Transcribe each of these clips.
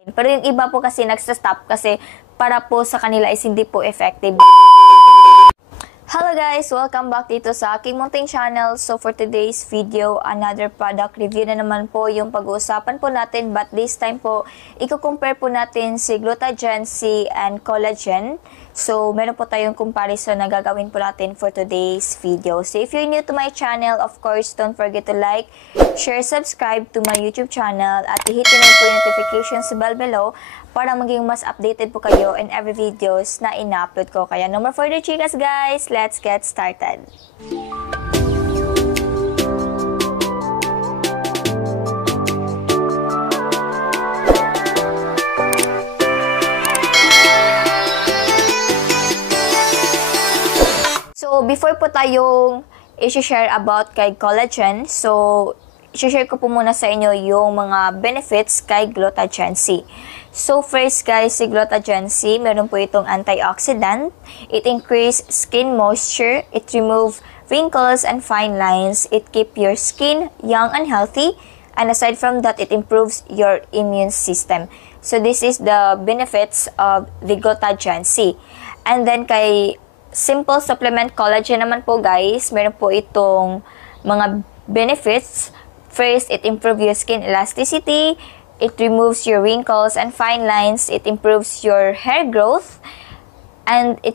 Pero yung iba po kasi nagsa-stop kasi para po sa kanila is hindi po effective. Hello guys! Welcome back dito sa aking munting channel. So for today's video, another product review na naman po yung pag-uusapan po natin. But this time po, i-compare po natin si Glutagen C and Collagen. So meron po tayong comparison na gagawin po natin for today's video. So if you're new to my channel, of course, don't forget to like, share, subscribe to my YouTube channel at i-hit na po yung notifications bell below para maging mas updated po kayo in every videos na ina-upload ko. Kaya no more further chicas guys, let's get started. So before po tayong i-share about kay Collagen, so i-share ko po muna sa inyo yung mga benefits kay Glutagen C. So first guys, si Glutagen C, meron po itong antioxidant. It increase skin moisture, it remove wrinkles and fine lines, it keep your skin young and healthy, and aside from that, it improves your immune system. So this is the benefits of the Glutagen C. And then kay Simple Supplement Collagen naman po guys, meron po itong mga benefits. First, it improves your skin elasticity, it removes your wrinkles and fine lines, it improves your hair growth, and it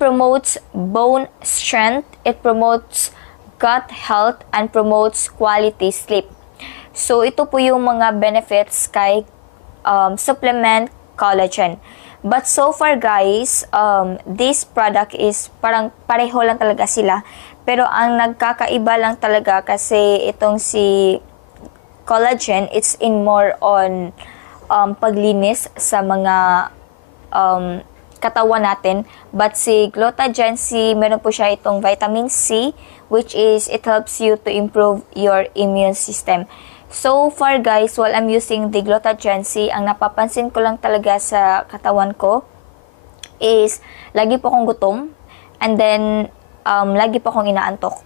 promotes bone strength, it promotes gut health, and promotes quality sleep. So, ito po yung mga benefits kay Supplement Collagen. But so far guys, this product is parang pareho lang talaga sila. Pero ang nagkakaiba lang talaga kasi itong si Collagen, it's in more on paglinis sa mga katawan natin. But si Glutagen C, meron po siya itong vitamin C, which is it helps you to improve your immune system. So far guys, while I'm using the Glutagen C, ang napapansin ko lang talaga sa katawan ko is lagi po akong gutom and then lagi po akong inaantok.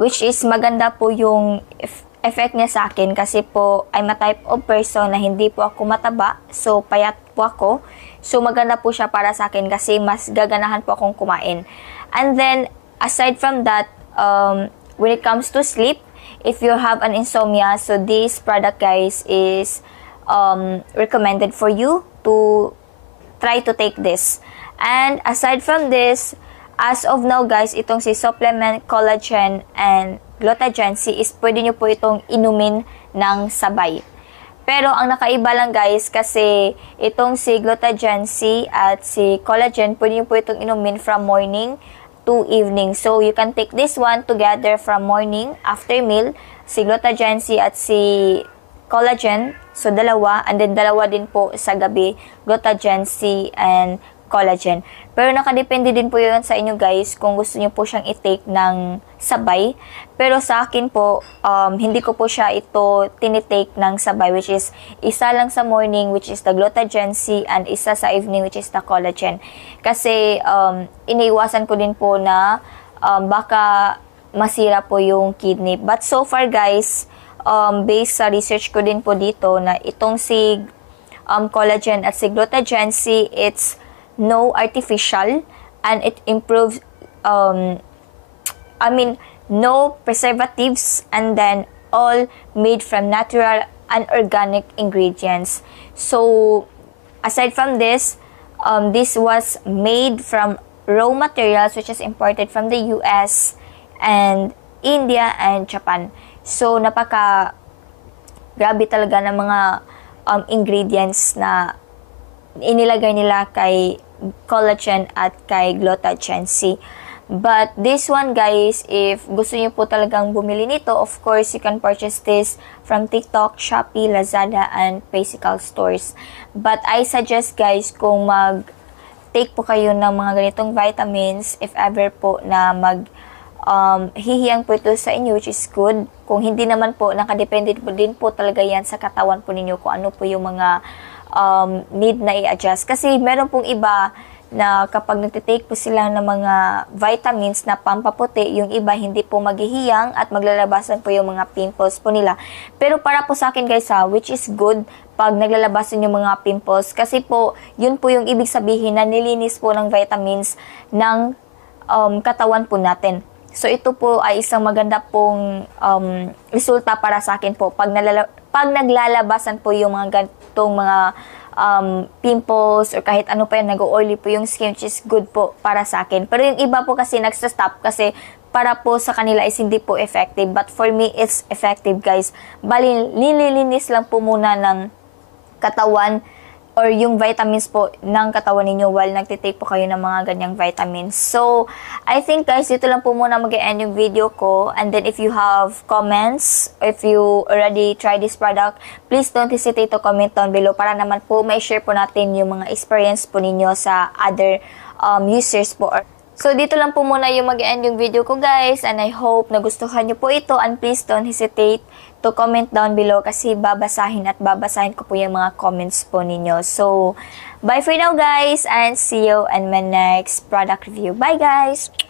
Which is maganda po yung effect niya sa akin kasi po I'm a type of person na hindi po ako mataba, so payat po ako. So maganda po siya para sa akin kasi mas gaganahan po akong kumain. And then aside from that, when it comes to sleep, if you have an insomnia, so this product guys is recommended for you to try to take this. And aside from this, as of now guys, itong si Supplement Collagen and Glutagen C is pwede nyo po itong inumin ng sabay. Pero ang nakaiba lang guys, kasi itong si Glutagen C at si Collagen, pwede nyo po itong inumin from morning to evening. So you can take this one together from morning after meal, si Glutagen C at si Collagen, so dalawa, and then dalawa din po sa gabi, Glutagen C and Collagen. Pero nakadepende din po yun sa inyo guys kung gusto niyo po siyang i-take ng sabay. Pero sa akin po, hindi ko po siya ito tinitake ng sabay, which is isa lang sa morning, which is the Glutagen C, and isa sa evening, which is the Collagen. Kasi iniiwasan ko din po na baka masira po yung kidney. But so far guys, based sa research ko din po dito na itong si Collagen at si Glutagen C, it's no artificial and it improves no preservatives, and then all made from natural and organic ingredients. So aside from this, this was made from raw materials which is imported from the US and India and Japan. So napaka grabe talaga ng mga ingredients na inilagay nila kay Collagen at kay Glutagen C. But this one guys, if gusto niyo po talagang bumili nito, of course you can purchase this from TikTok, Shopee, Lazada, and physical stores. But I suggest guys, kung mag-take po kayo ng mga ganitong vitamins, if ever po na hihiyang po ito sa inyo, which is good. Kung hindi naman po, nakadepende po din po talaga yan sa katawan po ninyo kung ano po yung mga need na i-adjust. Kasi meron pong iba na kapag nagtitake po sila ng mga vitamins na pampaputi, yung iba hindi po maghihiyang at maglalabasan po yung mga pimples po nila. Pero para po sa akin guys which is good, pag naglalabasan yung mga pimples. Kasi po, yun po yung ibig sabihin na nilinis po ng vitamins ng katawan po natin. So, ito po ay isang maganda pong resulta para sa akin po. Pag naglalabasan po yung mga ganitong mga pimples or kahit ano pa yan, nag-oily po yung skin, which is good po para sa akin. Pero yung iba po kasi nagsa-stop kasi para po sa kanila is hindi po effective. But for me, it's effective, guys. Bali, nililinis lang po muna ng katawan or yung vitamins po ng katawan ninyo while nagtitake po kayo ng mga ganyang vitamins. So, I think guys, dito lang po muna mag-end yung video ko. And then if you have comments, if you already tried this product, please don't hesitate to comment down below para naman po may share po natin yung mga experience po ninyo sa other users po. So, dito lang po muna yung mag-end yung video ko, guys. And I hope nagustuhan nyo po ito. And please don't hesitate to comment down below kasi babasahin ko po yung mga comments po ninyo. So, bye for now, guys. And see you in my next product review. Bye, guys!